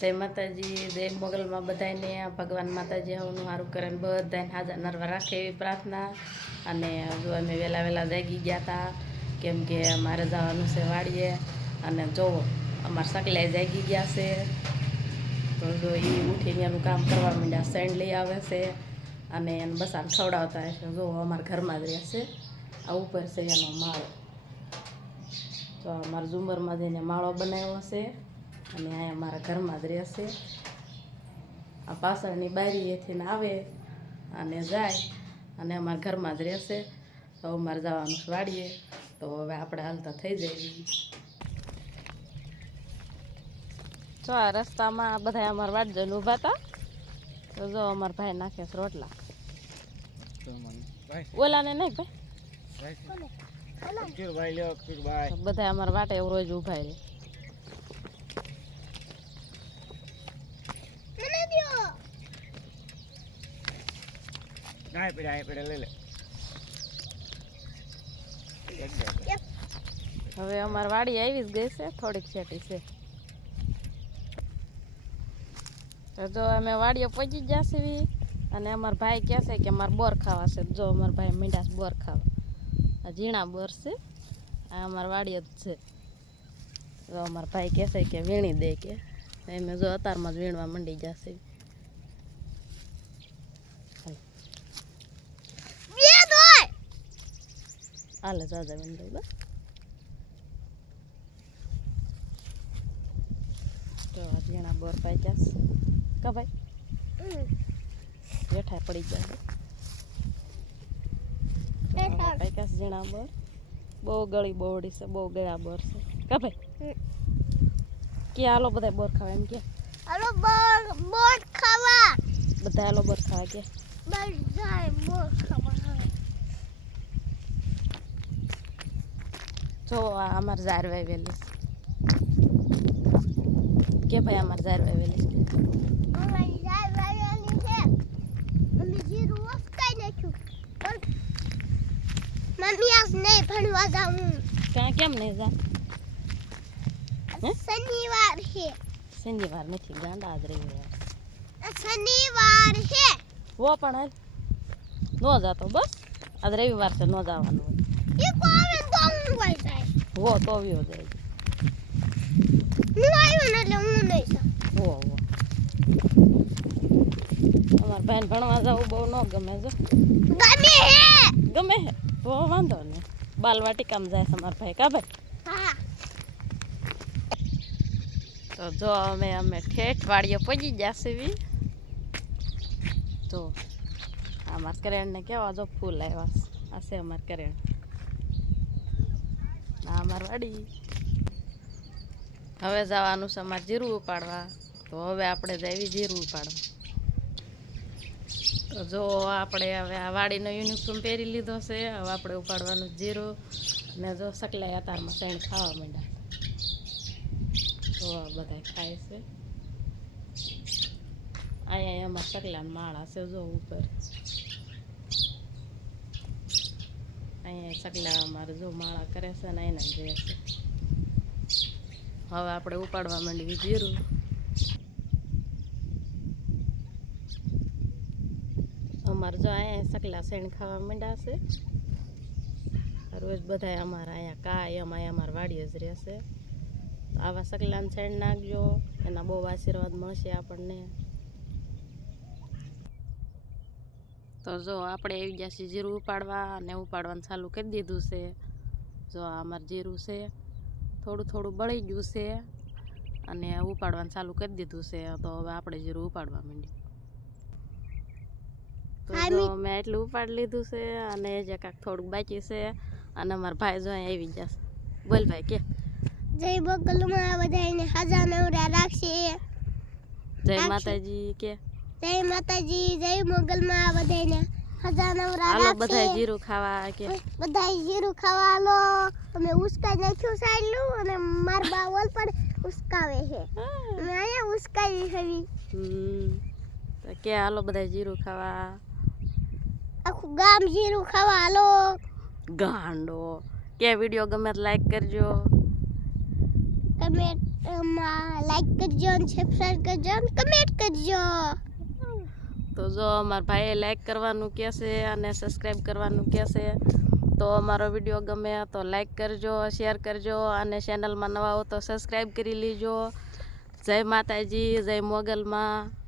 જય માતાજી, જય મોગલમાં બધાને ભગવાન માતાજી હવનું સારું કરે બધાને હાજર નરવા રાખે એવી પ્રાર્થના. અને જો અમે વહેલા વહેલા જાગી ગયા હતા કેમ કે મારે જવાનું છે વાડીએ. અને જોવો અમારા સકલાઈ જાગી ગયા છે, તો જો એ ઉઠીને એનું કામ કરવા માંડ્યા સેન્ડ લઈ આવે છે. અને એને બસાને ખવડાવતા હશે. જો અમારા ઘરમાં જ રહેશે આ ઉપર છે એનો માળો. તો અમારા ઝુંબરમાં જઈને માળો બનાવ્યો છે. અને અહીંયા મારા ઘરમાં જ રહેશે. આ પાછળની બારીએથી ને આવે અને જાય અને અમારા ઘરમાં જ રહેશે. તો અમારે જવાનું વાળીએ વાડીએ. તો હવે આપણે હાલતા થઈ જઈએ. જો આ રસ્તામાં બધા અમારા વાડ ઊભા હતા. તો જો અમારા ભાઈ નાખે છે રોટલા. ઓલાને નહીં ભાઈ? બધા અમારા વાટે રોજ ઊભા રહે હવે અમારે વાડી આવી જ ગઈ છે, થોડીક છેટી છે. જો અમે વાડીએ પહોંચી જ જશે અને અમારા ભાઈ કહે છે કે મારે બોર ખાવા છે. જો અમારા ભાઈ મીંડા બોર ખાવા. આ ઝીણા બોર છે, આ અમાર વાડીએ જ છે. તો અમારા ભાઈ કહે છે કે વીણી દે કે. અમે જો અતારમાં જ વીણવા મંડી જશે જાજા વીણ દઉં બસ તો આ ઝીણા બોર પાક્યા છે કા ભાઈ જેઠા પડી જાય છે ઝીણા બોર બહુ ગળી બોવડી છે બહુ ગળા બોર છે કા ભાઈ કે હાલો બધા બોર ખાવા એમ કે આલો બોર બોર ખાવા બધા હાલો બોર ખાવા કે બધા બોર ખાવા જો આ અમારે ઝાર વાવેલી. કે ભાઈ અમારે ઝાર વાવેલી? મમ્મી આજ નહીં ભણવા જાઉં. ક્યાં કેમ નહીં જા? શનિવાર છે. શનિવાર નથી ગાંડા આજ રવિવાર શનિવાર છે. વો પણ નો જાતો બસ. આજ રવિવાર છે નો જવાનું. એ કોવે તો હું વઈ જાય હો તો વ્યો જાય હું આવ્યો ને એટલે હું નહીં જાઉં હો હો અમાર ભાઈને ભણવા જવું બહુ ન ગમે જો ગમે હે ગમે હે તો વાંધો નહીં બાલવાટિકામાં જાય છે અમારા ભાઈ કા ભાઈ હા તો જો અમે અમે ઠેઠ વાડીએ પહોંચી ગયા સીવી તો અમાર કરેણને કેવા જો ફૂલ આવ્યા છે. આ છે અમાર કરેણ અમાર વાડી. હવે જવાનું છે અમારે જીરું ઉપાડવા. તો હવે આપણે જઈએ જીરું ઉપાડવા. તો જો આપણે હવે આ વાડીનો યુનિફોર્મ પહેરી લીધો છે. હવે આપણે ઉપાડવાનું જીરું. ને જો સકલાય અતારમાં શેણ ખાવા માંડ્યા તો બધા ખાય છે. અહીંયા એમાં સકલાના માળા છે જો ઉપર. અમારે જો માળા કરે છે ને એના જોઈએ છે. હવે આપણે ઉપાડવા માંડવી જીરું. અમારે જો અહીંયા સગલા શેણ ખાવા માંડ્યા છે. રોજ બધા અમારા અહીંયા કાયમ અહીંયા અમારા વાડીએ જ રહેશે. આવા સકલાને છેડ નાખજો, એના બહુ આશીર્વાદ મળશે આપણને. તો જો આપણે આવી ગયા છીએ જીરું ઉપાડવા અને ઉપાડવાનું ચાલુ કરી દીધું છે. જો આ અમારું જીરું છે. થોડું થોડું બળી ગયું છે અને ઉપાડવાનું ચાલુ કરી દીધું છે. તો હવે આપણે જીરું ઉપાડવા માંડ્યું તો જો મેં એટલું ઉપાડી લીધું છે અને જે કાંક થોડુંક બાકી છે અને અમારા ભાઈ જો આવી આવી છે. બોલ ભાઈ કે? જય બગલમાં બધાને હજાર નવરા રાખશે. જય માતાજી કે? જય માતાજી જય મોગલમાં બધાને નવરા હાલો બધા જીરું ખાવા કે? બધા જીરું ખાવા હાલો. અમે ઉસકા નાખ્યું સાયલું અને માર બાવલ પણ ઉસકાવે છે. અમે અહીંયા ઉસકાવી હવી. કે હાલો બધા જીરું ખાવા. આખું ગામ જીરું ખાવા હાલો. ગાંડો. કે વીડિયો ગમે તો લાઈક કરજો. કમેન્ટમાં લાઈક કરજો અને સબસ્ક્રાઇબ કરજો અને કમેન્ટ કરજો. તો જો અમારા ભાઈએ લાઈક કરવાનું કહેશે અને સબસ્ક્રાઈબ કરવાનું કહેશે તો અમારો વીડિયો ગમે તો લાઈક કરજો શેર કરજો અને ચેનલમાં નવા હો તો સબસ્ક્રાઈબ કરી લેજો. જય માતાજી, જય મોગલમાં.